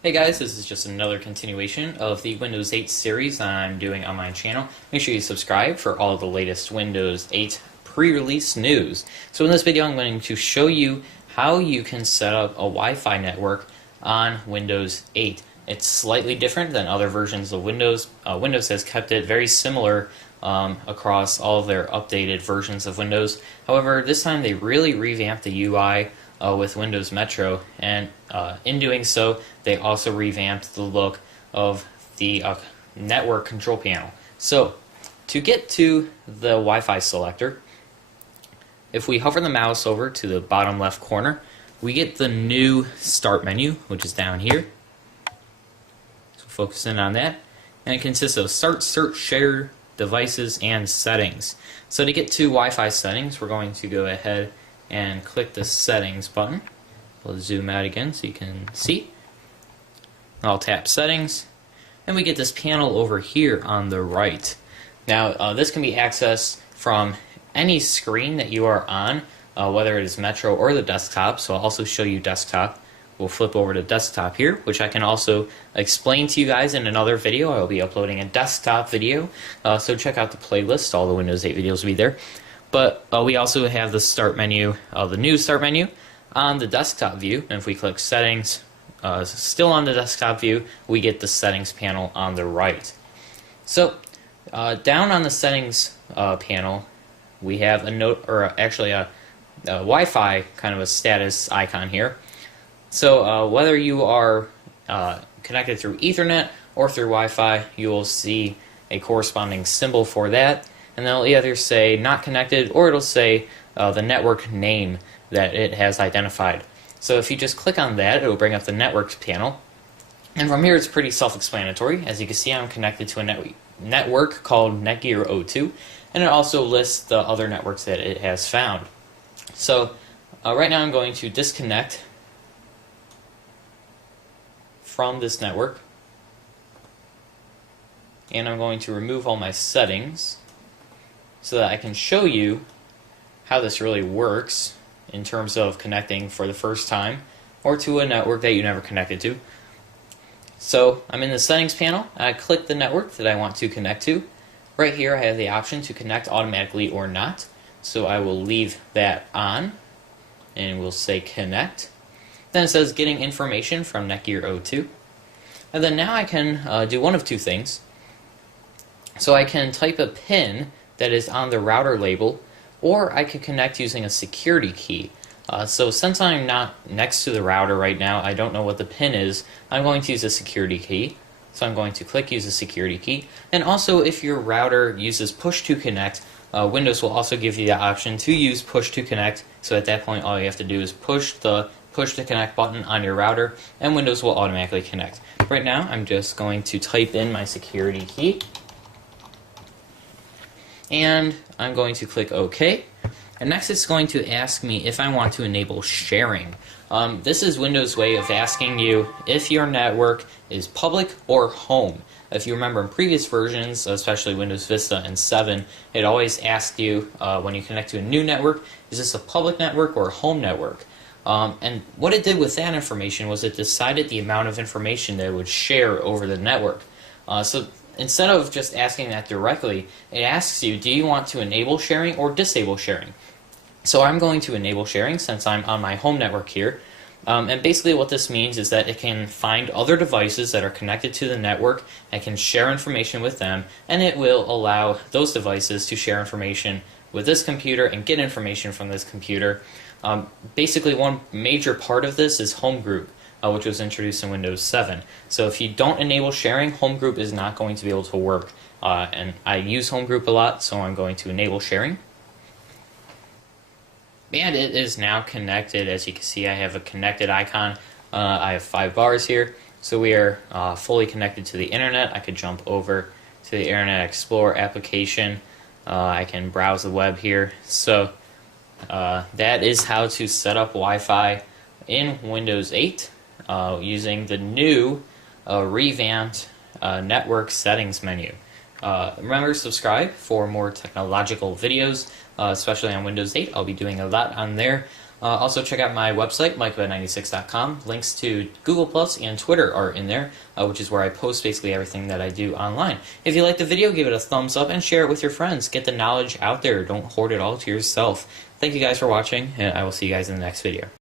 Hey guys, this is just another continuation of the Windows 8 series that I'm doing on my channel. Make sure you subscribe for all the latest Windows 8 pre-release news. So in this video I'm going to show you how you can set up a Wi-Fi network on Windows 8. It's slightly different than other versions of Windows. Windows has kept it very similar across all of their updated versions of Windows. However, this time they really revamped the UI with Windows Metro, and in doing so, they also revamped the look of the network control panel. So, to get to the Wi-Fi selector, if we hover the mouse over to the bottom left corner, we get the new Start menu, which is down here. So focus in on that, and it consists of Start, Search, Share, Devices, and Settings. So to get to Wi-Fi settings, we're going to go ahead and click the Settings button. We'll zoom out again so you can see. I'll tap Settings, and we get this panel over here on the right. Now, this can be accessed from any screen that you are on, whether it is Metro or the desktop, so I'll also show you desktop. We'll flip over to desktop here, which I can also explain to you guys in another video. I will be uploading a desktop video, so check out the playlist. All the Windows 8 videos will be there. But we also have the Start menu, the new Start menu, on the desktop view. And if we click Settings, still on the desktop view, we get the Settings panel on the right. So down on the Settings panel, we have a note, or actually a Wi-Fi kind of a status icon here. So whether you are connected through Ethernet or through Wi-Fi, you will see a corresponding symbol for that. And then it'll either say not connected, or it'll say the network name that it has identified. So if you just click on that, it'll bring up the networks panel. And from here it's pretty self-explanatory. As you can see, I'm connected to a network called Netgear 02, and it also lists the other networks that it has found. So right now I'm going to disconnect from this network, and I'm going to remove all my settings so that I can show you how this really works in terms of connecting for the first time or to a network that you never connected to. So I'm in the settings panel. I click the network that I want to connect to. Right here I have the option to connect automatically or not. So I will leave that on and we'll say connect. Then it says getting information from Netgear 02. And then now I can do one of two things. So I can type a PIN that is on the router label, or I could connect using a security key. So since I'm not next to the router right now, I don't know what the PIN is, I'm going to use a security key. So I'm going to click use a security key. And also, if your router uses push to connect, Windows will also give you the option to use push to connect. So at that point, all you have to do is push the push to connect button on your router, and Windows will automatically connect. Right now, I'm just going to type in my security key, and I'm going to click OK. And next it's going to ask me if I want to enable sharing. This is Windows' way of asking you if your network is public or home. If you remember in previous versions, especially Windows Vista and 7, it always asked you when you connect to a new network, is this a public network or a home network? And what it did with that information was it decided the amount of information that it would share over the network. So instead of just asking that directly, it asks you, do you want to enable sharing or disable sharing? So I'm going to enable sharing since I'm on my home network here. And basically what this means is that it can find other devices that are connected to the network and can share information with them, and it will allow those devices to share information with this computer and get information from this computer. Basically one major part of this is home group, which was introduced in Windows 7. So if you don't enable sharing, home group is not going to be able to work. And I use home group a lot, so I'm going to enable sharing. And it is now connected. As you can see, I have a connected icon. I have 5 bars here. So we are fully connected to the internet. I could jump over to the Internet Explorer application. I can browse the web here. So that is how to set up Wi-Fi in Windows 8 using the new revamped network settings menu. Remember to subscribe for more technological videos, especially on Windows 8. I'll be doing a lot on there. Also, check out my website, mikeba96.com. Links to Google Plus and Twitter are in there, which is where I post basically everything that I do online. If you like the video, give it a thumbs up and share it with your friends. Get the knowledge out there. Don't hoard it all to yourself. Thank you guys for watching, and I will see you guys in the next video.